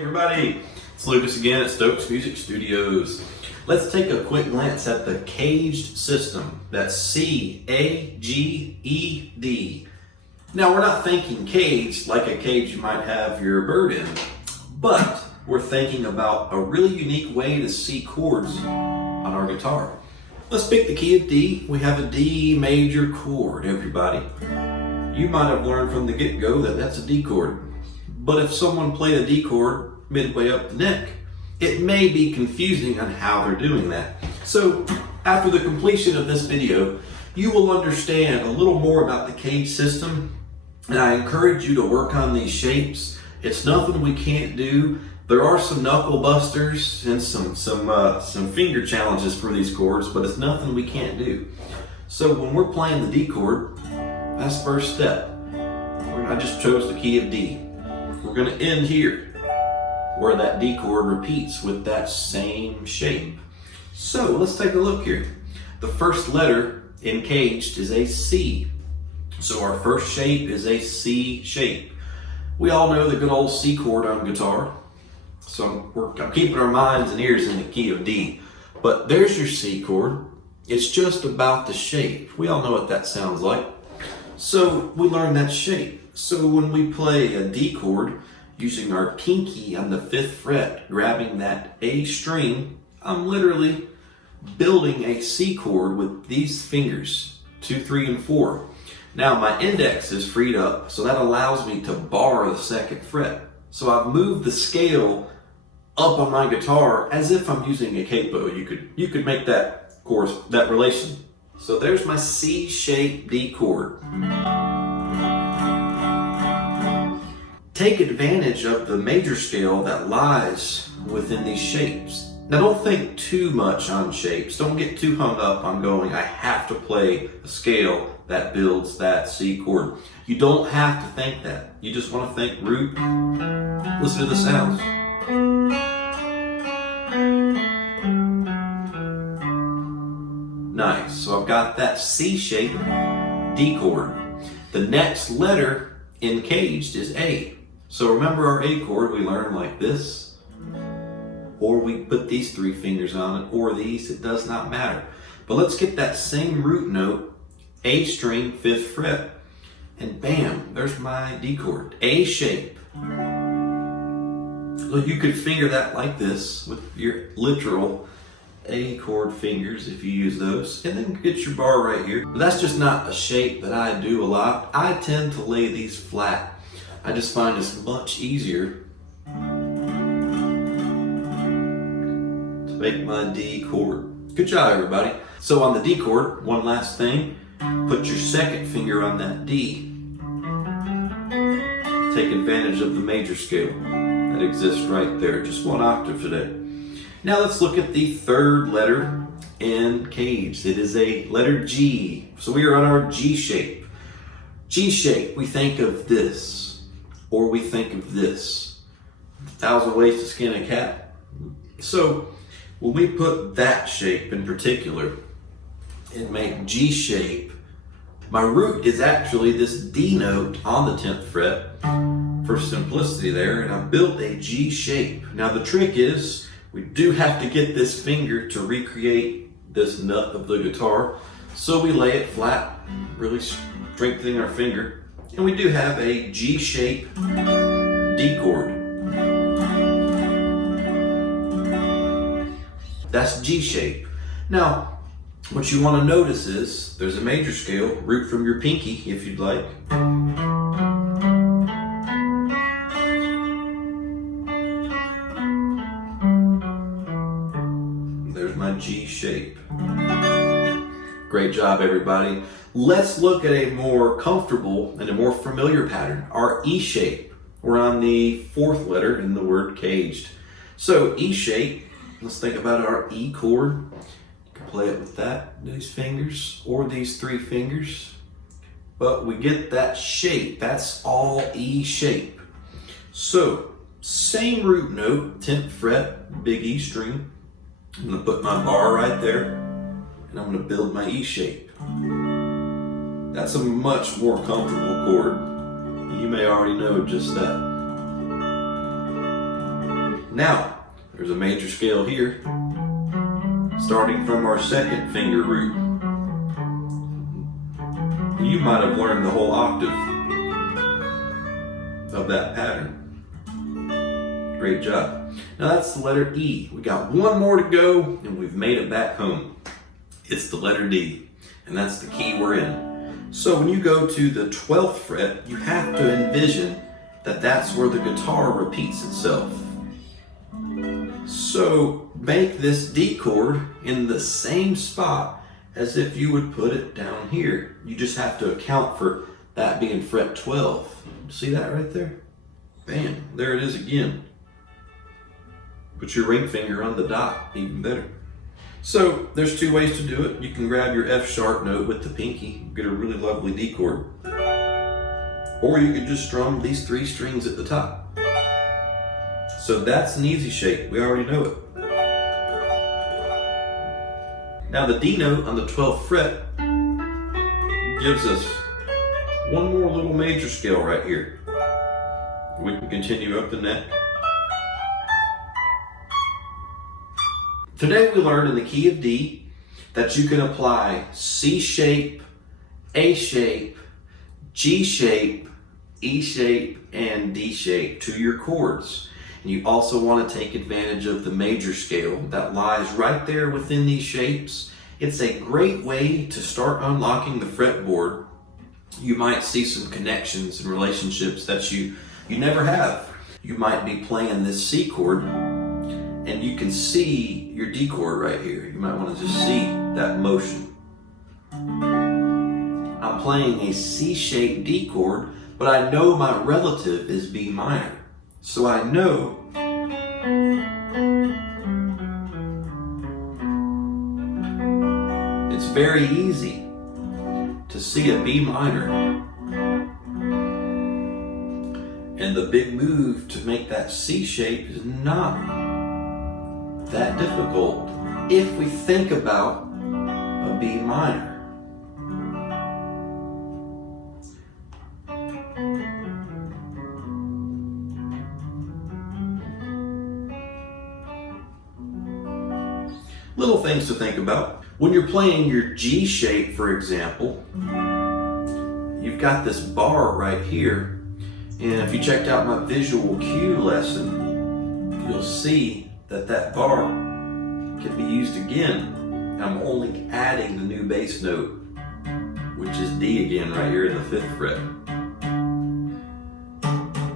Hey everybody, it's Lucas again at Stokes Music Studios. Let's take a quick glance at the CAGED system. That's C-A-G-E-D. Now we're not thinking caged like a cage you might have your bird in, but we're thinking about a really unique way to see chords on our guitar. Let's pick the key of D. We have a D major chord, everybody. You might have learned from the get-go that that's a D chord. But if someone played a D chord midway up the neck, it may be confusing on how they're doing that. So after the completion of this video, you will understand a little more about the CAGED system, and I encourage you to work on these shapes. It's nothing we can't do. There are some knuckle busters and some finger challenges for these chords, but it's nothing we can't do. So when we're playing the D chord, that's the first step. I just chose the key of D. We're going to end here where that D chord repeats with that same shape. So let's take a look here. The first letter in CAGED is a C. So our first shape is a C shape. We all know the good old C chord on guitar. So I'm keeping our minds and ears in the key of D. But there's your C chord. It's just about the shape. We all know what that sounds like. So we learn that shape. So when we play a D chord, using our pinky on the 5th fret, grabbing that A string, I'm literally building a C chord with these fingers, 2, 3, and 4. Now my index is freed up, so that allows me to bar the 2nd fret. So I've moved the scale up on my guitar as if I'm using a capo. You could make that relation. So there's my C-shaped D chord. Take advantage of the major scale that lies within these shapes. Now don't think too much on shapes. Don't get too hung up on going, I have to play a scale that builds that C chord. You don't have to think that. You just want to think root. Listen to the sounds. Nice. So I've got that C-shaped D chord. The next letter in CAGED is A. So remember our A chord, we learn like this, or we put these 3 fingers on it, or these, it does not matter. But let's get that same root note, A string, 5th fret, and bam, there's my D chord, A shape. Look, you could finger that like this with your literal A chord fingers if you use those, and then get your bar right here. But that's just not a shape that I do a lot. I tend to lay these flat. I just find it's much easier to make my D chord. Good job, everybody. So on the D chord, one last thing, put your 2nd finger on that D. Take advantage of the major scale that exists right there, just 1 octave today. Now let's look at the 3rd letter in CAGED. It is a letter G. So we are on our G shape. G shape, we think of this. Or we think of this. 1,000 ways to skin a cat. So when we put that shape in particular and make G shape, my root is actually this D note on the 10th fret for simplicity there, and I built a G shape. Now the trick is we do have to get this finger to recreate this nut of the guitar. So we lay it flat, really strengthening our finger. And we do have a G-shaped D chord. That's G-shape. Now, what you want to notice is there's a major scale, root from your pinky if you'd like. There's my G shape. Great job, everybody. Let's look at a more comfortable and a more familiar pattern, our E shape. We're on the 4th letter in the word CAGED. So E shape, let's think about our E chord. You can play it with these fingers, or these 3 fingers. But we get that shape, that's all E shape. So, same root note, 10th fret, big E string. I'm gonna put my bar right there, and I'm gonna build my E shape. That's a much more comfortable chord. You may already know just that. Now, there's a major scale here, starting from our second finger root. You might have learned the whole octave of that pattern. Great job. Now that's the letter E. We got one more to go and we've made it back home. It's the letter D, and that's the key we're in. So when you go to the 12th fret, you have to envision that that's where the guitar repeats itself. So make this D chord in the same spot as if you would put it down here. You just have to account for that being fret 12. See that right there? Bam, there it is again. Put your ring finger on the dot, even better. So there's two ways to do it. You can grab your F sharp note with the pinky, get a really lovely D chord. Or you could just strum these 3 strings at the top. So that's an easy shape, we already know it. Now the D note on the 12th fret gives us one more little major scale right here. We can continue up the neck. Today we learned in the key of D that you can apply C shape, A shape, G shape, E shape, and D shape to your chords. And you also want to take advantage of the major scale that lies right there within these shapes. It's a great way to start unlocking the fretboard. You might see some connections and relationships that you never have. You might be playing this C chord and you can see your D chord right here. You might want to just see that motion. I'm playing a C-shaped D chord, but I know my relative is B minor. So I know it's very easy to see a B minor. And the big move to make that C shape is not that difficult if we think about a B minor. Little things to think about. When you're playing your G shape, for example, you've got this bar right here, and if you checked out my visual cue lesson, you'll see that bar can be used again. I'm only adding the new bass note, which is D again right here in the 5th fret.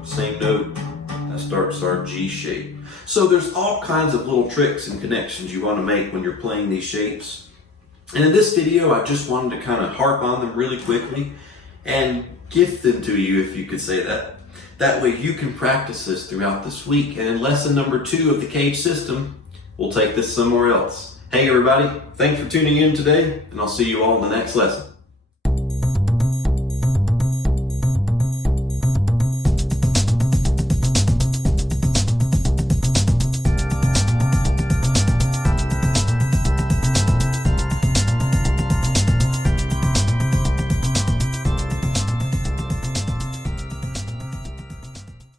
Same note that starts our G shape. So there's all kinds of little tricks and connections you want to make when you're playing these shapes. And in this video, I just wanted to kind of harp on them really quickly and gift them to you, if you could say that. That way you can practice this throughout this week. And in lesson number 2 of the CAGED system, we'll take this somewhere else. Hey everybody, thanks for tuning in today, and I'll see you all in the next lesson.